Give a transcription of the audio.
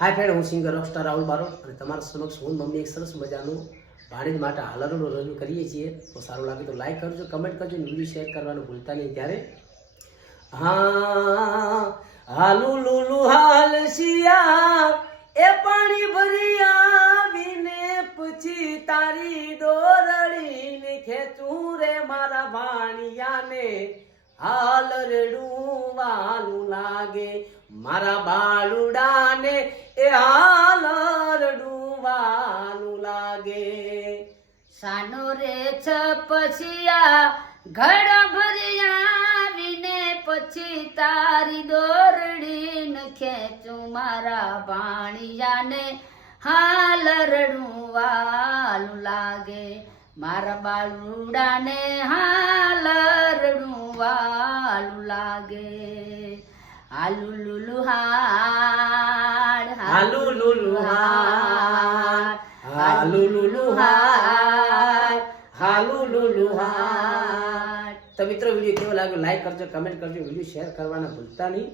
હાય friend, હું singer Rockstar Rahul Barot અને તમારા સમક્ષ હું મમ્મી એક સરસ મજાનું ભાણેજ માટે હાલરનું રજૂ કરીએ છીએ. તો સારું લાગે તો લાઈક કરજો, કમેન્ટ કરજો, વિડીયો શેર કરવાનું ભૂલતા નહીં. ત્યારે હા હાલુ લુલુ હાલ શિયા એ પાણી ભરી આવીને પછી તારી દોરડીને ખેંચું રે મારા ભાણિયાને હાલ રડું વાલું લાગે મારા બાલુડાને એ હાલ રડું વાલું લાગે. સાનો રે છપસિયા ઘડ ભર્યા વિને પછી તારી દોરડીને ખેંચું મારા ભાણિયાને હાલ રડું વાલું લાગે મારા બાલુડાને હાલ રડું વાલું લાગે. હાલુ લુલુ હાડ હાલુ લુલુ હાડ હાલુ લુલુ હાડ હાલુ લુલુ હાડ. તો મિત્રો, વિડીયો કેવો લાગ્યો લાઈક કરજો, કમેન્ટ કરજો, વિડીયો શેર કરવાના ભૂલતા નહીં.